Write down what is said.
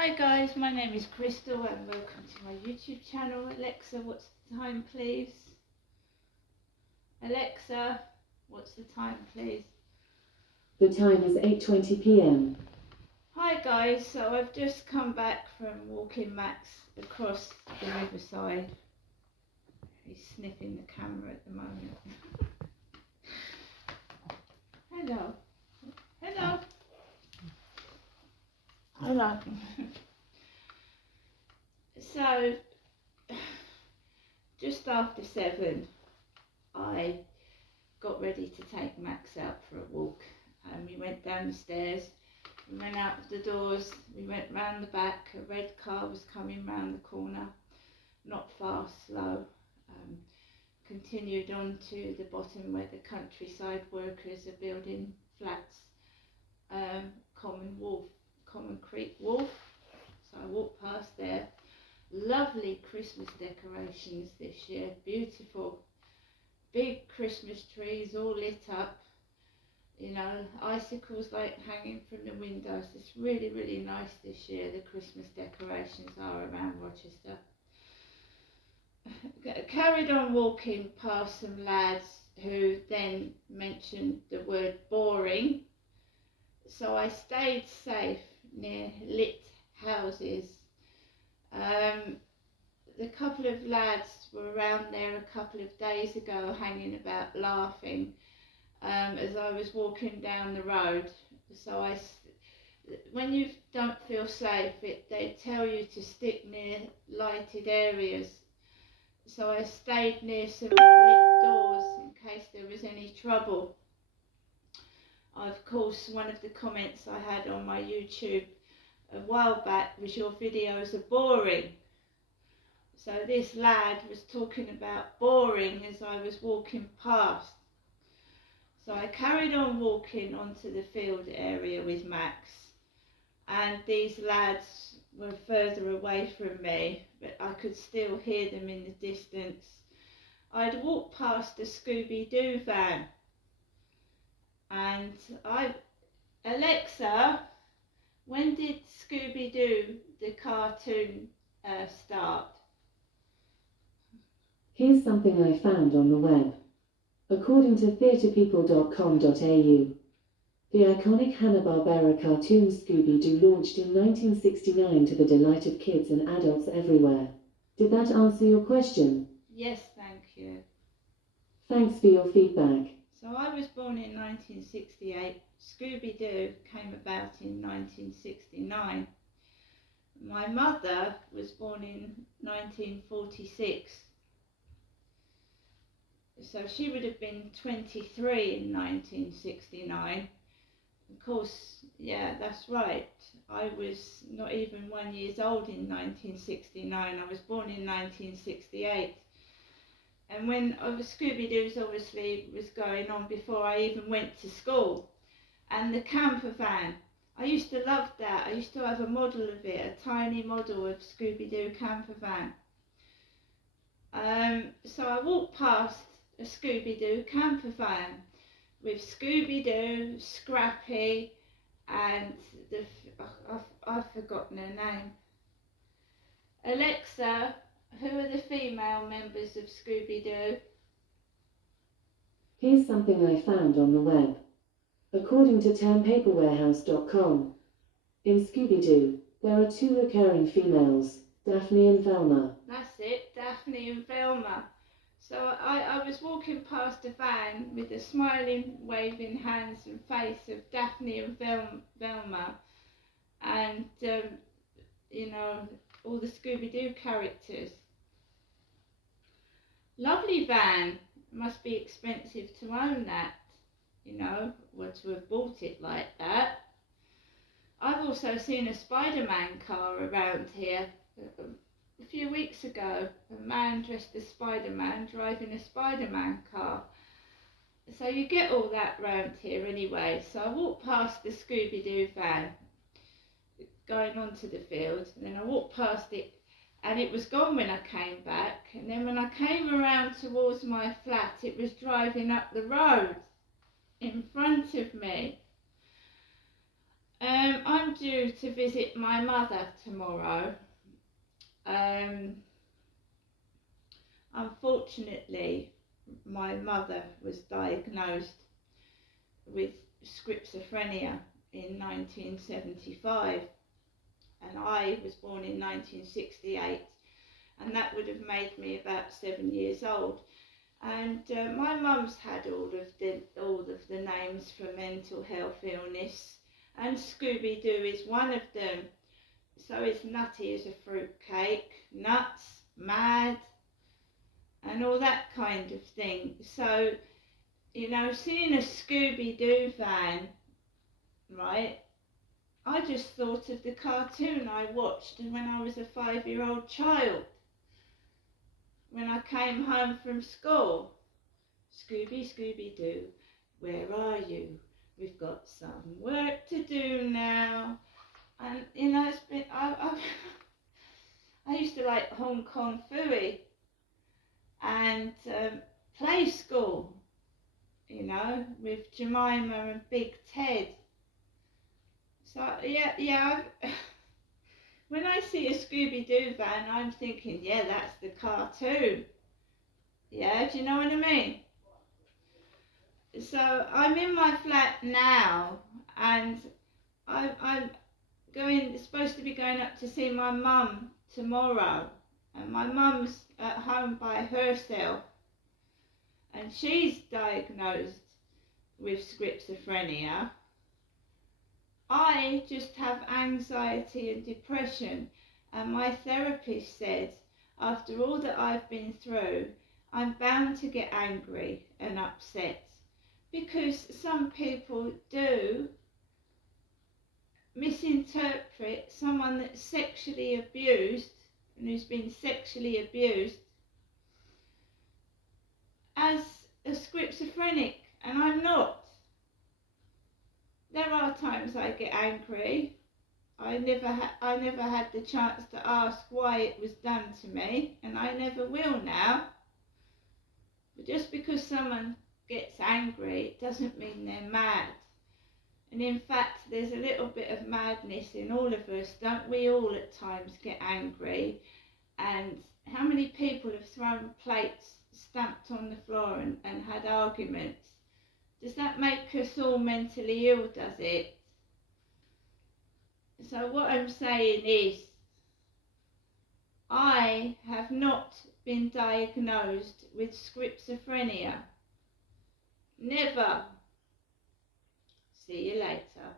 Hi guys, my name is Crystal and welcome to my YouTube channel. Alexa, what's the time please? Alexa, what's the time please? The time is 8:20 p.m. Hi guys, so I've just come back from walking Max across the riverside. He's sniffing the camera at the moment. Hello. Hello. Hello. So, just after 7, I got ready to take Max out for a walk. We went down the stairs, we went out of the doors, we went round the back. A red car was coming round the corner, not fast, slow. Continued on to the bottom where the countryside workers are building flats, concrete wharf. So I walked past there. Lovely Christmas decorations this year, beautiful. Big Christmas trees all lit up, you know, icicles like hanging from the windows. It's really, really nice this year, the Christmas decorations are around Rochester. Carried on walking past some lads who then mentioned the word boring. So I stayed safe near lit houses. The couple of lads were around there a couple of days ago hanging about laughing as I was walking down the road. So when you don't feel safe, they tell you to stick near lighted areas. So I stayed near some lit doors in case there was any trouble. Of course, one of the comments I had on my YouTube a while back was, "Your videos are boring." So this lad was talking about boring as I was walking past. So I carried on walking onto the field area with Max, and these lads were further away from me, but I could still hear them in the distance. I'd walked past a Scooby Doo van, and Alexa, when did Scooby Doo, the cartoon, start? Here's something I found on the web. According to theatrepeople.com.au, the iconic Hanna-Barbera cartoon Scooby Doo launched in 1969 to the delight of kids and adults everywhere. Did that answer your question? Yes, thank you. Thanks for your feedback. So I was born in 1968. Scooby Doo came about in 1969. My mother was born in 1946. So she would have been 23 in 1969. Of course, yeah, that's right. I was not even 1 year old in 1969. I was born in 1968. And when Scooby Doo's obviously was going on before I even went to school. And the camper van, I used to love that. I used to have a model of it, a tiny model of Scooby Doo camper van. So I walked past a Scooby Doo camper van with Scooby Doo, Scrappy, and I've forgotten her name. Alexa, who are the female members of Scooby Doo? Here's something I found on the web. According to townpaperwarehouse.com, in Scooby Doo, there are 2 recurring females, Daphne and Velma. That's it, Daphne and Velma. So I was walking past a van with the smiling, waving hands and face of Daphne and Velma, and you know, all the Scooby Doo characters. Lovely van. Must be expensive to own that, you know, or to have bought it like that. I've also seen a Spider-Man car around here. A few weeks ago, a man dressed as Spider-Man driving a Spider-Man car. So you get all that round here anyway. So I walked past the Scooby Doo van going onto the field, and then I walked past it and it was gone when I came back. And then when I came around towards my flat, it was driving up the road in front of me. I'm due to visit my mother tomorrow. Unfortunately, my mother was diagnosed with schizophrenia in 1975, and I was born in 1968, and that would have made me about 7 years old. And my mum's had all of the names for mental health illness, and Scooby Doo is one of them. So it's nutty as a fruitcake, nuts, mad, and all that kind of thing. So, seeing a Scooby Doo van, right, I just thought of the cartoon I watched when I was a 5-year-old child. When I came home from school, Scooby, Scooby Doo, where are you? We've got some work to do now. And, it's been, I used to like Hong Kong Phooey and Play School, with Jemima and Big Ted. So, yeah, when I see a Scooby Doo van, I'm thinking, yeah, that's the cartoon. Yeah, do you know what I mean? So I'm in my flat now, and I'm supposed to be going up to see my mum tomorrow, and my mum's at home by herself, and she's diagnosed with schizophrenia. I just have anxiety and depression, and my therapist said, after all that I've been through, I'm bound to get angry and upset, because some people do misinterpret someone that's sexually abused and who's been sexually abused as a schizophrenic, and I'm not. There are times I get angry. I never had the chance to ask why it was done to me, and I never will now. But just because someone gets angry, it doesn't mean they're mad. And in fact, there's a little bit of madness in all of us. Don't we all at times get angry? And how many people have thrown plates, stamped on the floor and had arguments? Does that make us all mentally ill, does it? So what I'm saying is, I have not been diagnosed with schizophrenia. Never. See you later.